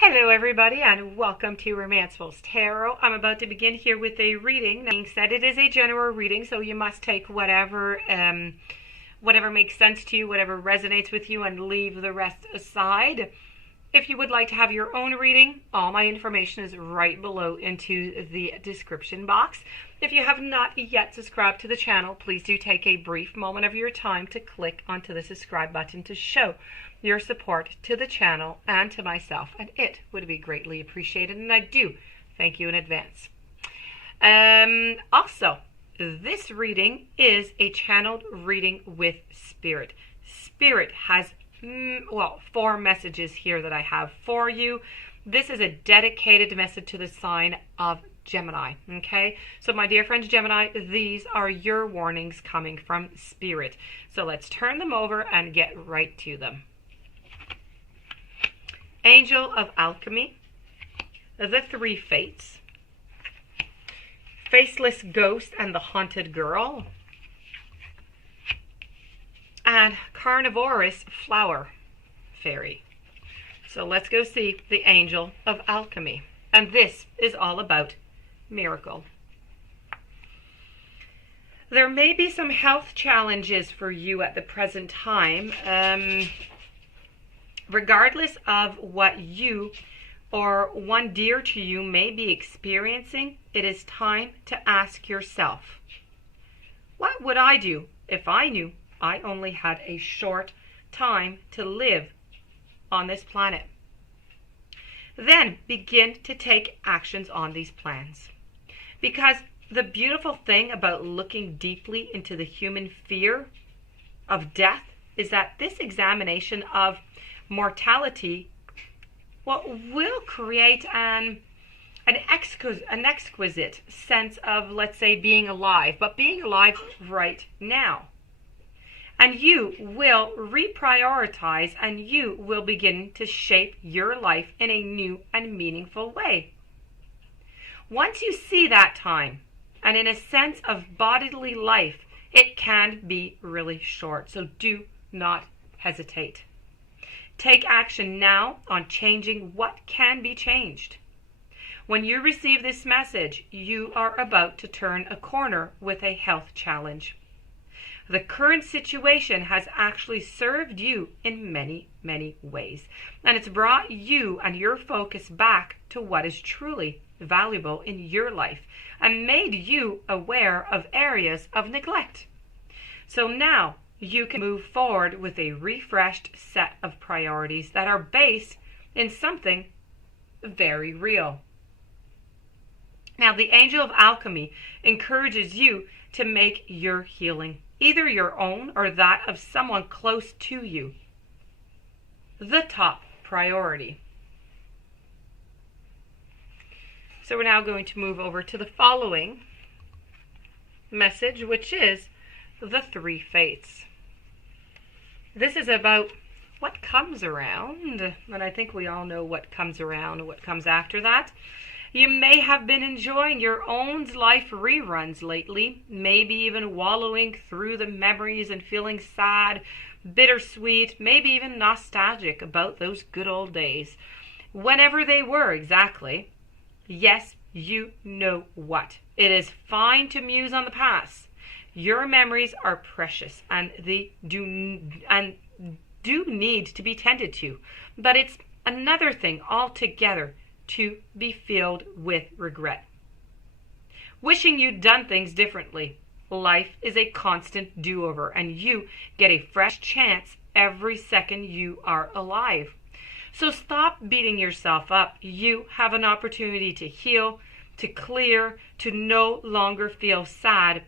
Hello everybody and welcome to Romancefuls Tarot. I'm about to begin here with a reading. That being said, it is a general reading, so you must take whatever makes sense to you, whatever resonates with you, and leave the rest aside. If you would like to have your own reading, all my information is right below into the description box. If you have not yet subscribed to the channel, please do take a brief moment of your time to click onto the subscribe button to show your support to the channel and to myself, and it would be greatly appreciated, and I do thank you in advance. Also, this reading is a channeled reading with Spirit. Spirit has four messages here that I have for you. This is a dedicated message to the sign of Gemini. Okay, so my dear friends Gemini, these are your warnings coming from Spirit. So let's turn them over and get right to them. Angel of Alchemy, the Three Fates, Faceless Ghost and the Haunted Girl, and Carnivorous Flower Fairy. So let's go see the Angel of Alchemy. And this is all about miracle. There may be some health challenges for you at the present time. Regardless of what you or one dear to you may be experiencing, it is time to ask yourself, what would I do if I knew I only had a short time to live on this planet? Then begin to take actions on these plans. Because the beautiful thing about looking deeply into the human fear of death is that this examination of mortality will create an exquisite sense of, let's say, being alive, but being alive right now. And you will reprioritize, and you will begin to shape your life in a new and meaningful way. Once you see that time, and in a sense of bodily life, it can be really short, so do not hesitate. Take action now on changing what can be changed. When you receive this message, you are about to turn a corner with a health challenge. The current situation has actually served you in many, many ways, and it's brought you and your focus back to what is truly valuable in your life and made you aware of areas of neglect. So now you can move forward with a refreshed set of priorities that are based in something very real. Now, the Angel of Alchemy encourages you to make your healing, either your own or that of someone close to you, the top priority. So we're now going to move over to the following message, which is the Three Fates. This is about what comes around, and I think we all know what comes around and what comes after that. You may have been enjoying your own life reruns lately, maybe even wallowing through the memories and feeling sad, bittersweet, maybe even nostalgic about those good old days, whenever they were exactly. Yes, you know what. It is fine to muse on the past. Your memories are precious and they do need to be tended to, but it's another thing altogether to be filled with regret. Wishing you'd done things differently. Life is a constant do-over, and you get a fresh chance every second you are alive. So stop beating yourself up. You have an opportunity to heal, to clear, to no longer feel sad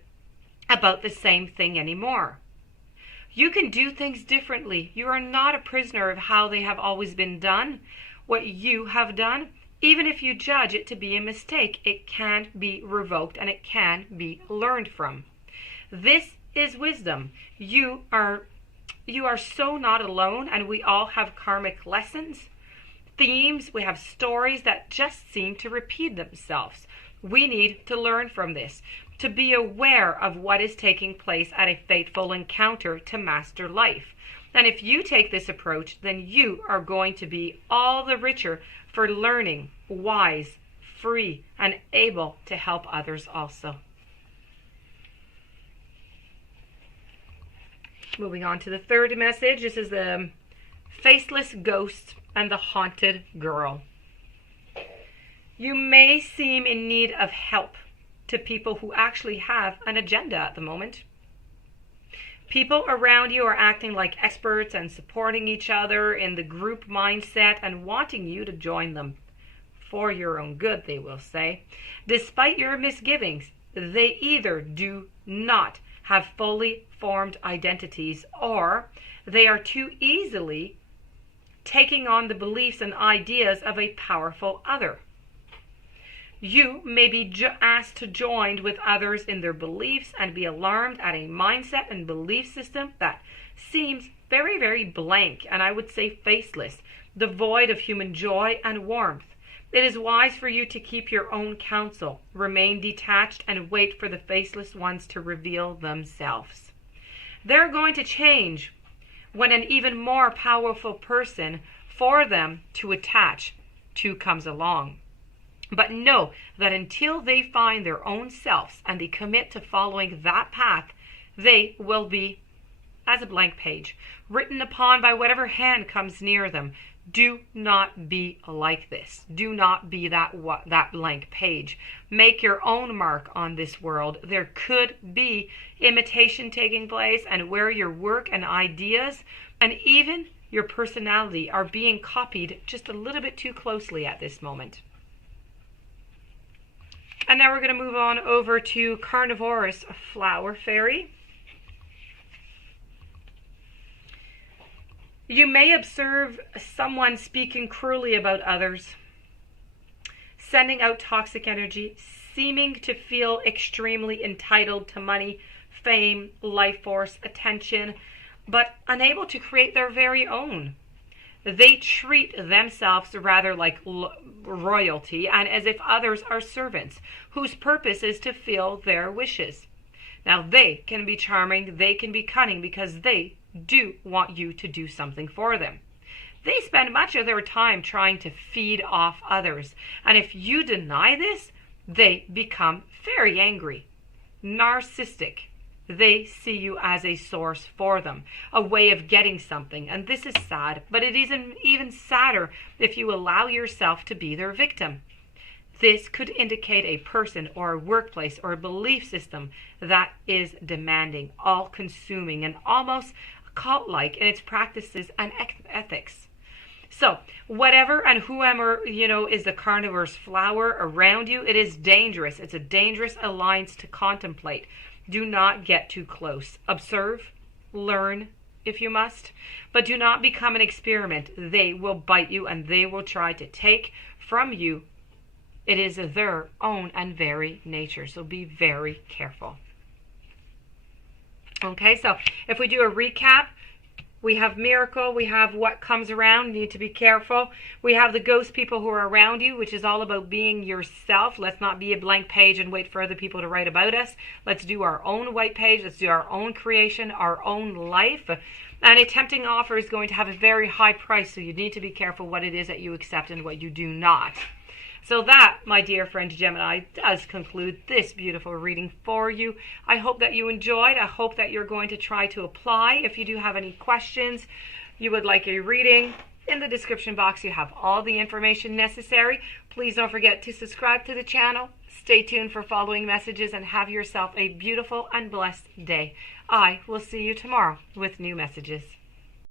about the same thing anymore. You can do things differently. You are not a prisoner of how they have always been done. What you have done, even if you judge it to be a mistake, it can be revoked and it can be learned from. This is wisdom. You are so not alone, and we all have karmic lessons, themes, we have stories that just seem to repeat themselves. We need to learn from this, to be aware of what is taking place at a fateful encounter to master life. And if you take this approach, then you are going to be all the richer for learning, wise, free, and able to help others also. Moving on to the third message. This is the faceless ghost and the haunted girl. You may seem in need of help to people who actually have an agenda at the moment. People around you are acting like experts and supporting each other in the group mindset and wanting you to join them. For your own good, they will say. Despite your misgivings, they either do not have fully formed identities, or they are too easily taking on the beliefs and ideas of a powerful other. You may be asked to join with others in their beliefs and be alarmed at a mindset and belief system that seems very, very blank, and I would say faceless, devoid of human joy and warmth. It is wise for you to keep your own counsel, remain detached, and wait for the faceless ones to reveal themselves. They're going to change when an even more powerful person for them to attach to comes along. But know that until they find their own selves and they commit to following that path, they will be as a blank page, written upon by whatever hand comes near them. Do not be like this. Do not be that blank page. Make your own mark on this world. There could be imitation taking place, and where your work and ideas and even your personality are being copied just a little bit too closely at this moment. And now we're going to move on over to carnivorous flower fairy. You may observe someone speaking cruelly about others, sending out toxic energy, seeming to feel extremely entitled to money, fame, life force, attention, but unable to create their very own. They treat themselves rather like royalty and as if others are servants whose purpose is to fill their wishes. Now, they can be charming, they can be cunning because they do want you to do something for them. They spend much of their time trying to feed off others, and if you deny this, they become very angry, narcissistic. They see you as a source for them, a way of getting something, and this is sad, but it is even sadder if you allow yourself to be their victim. This could indicate a person or a workplace or a belief system that is demanding, all-consuming, and almost cult-like in its practices and ethics. So, whatever and whoever, is the carnivorous flower around you, it is dangerous. It's a dangerous alliance to contemplate. Do not get too close. Observe, learn if you must, but do not become an experiment. They will bite you and they will try to take from you. It is their own and very nature, so be very careful. Okay, so if we do a recap, we have miracle, we have what comes around, you need to be careful. We have the ghost people who are around you, which is all about being yourself. Let's not be a blank page and wait for other people to write about us. Let's do our own white page, let's do our own creation, our own life. And a tempting offer is going to have a very high price, so you need to be careful what it is that you accept and what you do not. So that, my dear friend Gemini, does conclude this beautiful reading for you. I hope that you enjoyed. I hope that you're going to try to apply. If you do have any questions, you would like a reading, in the description box you have all the information necessary. Please don't forget to subscribe to the channel. Stay tuned for following messages and have yourself a beautiful and blessed day. I will see you tomorrow with new messages.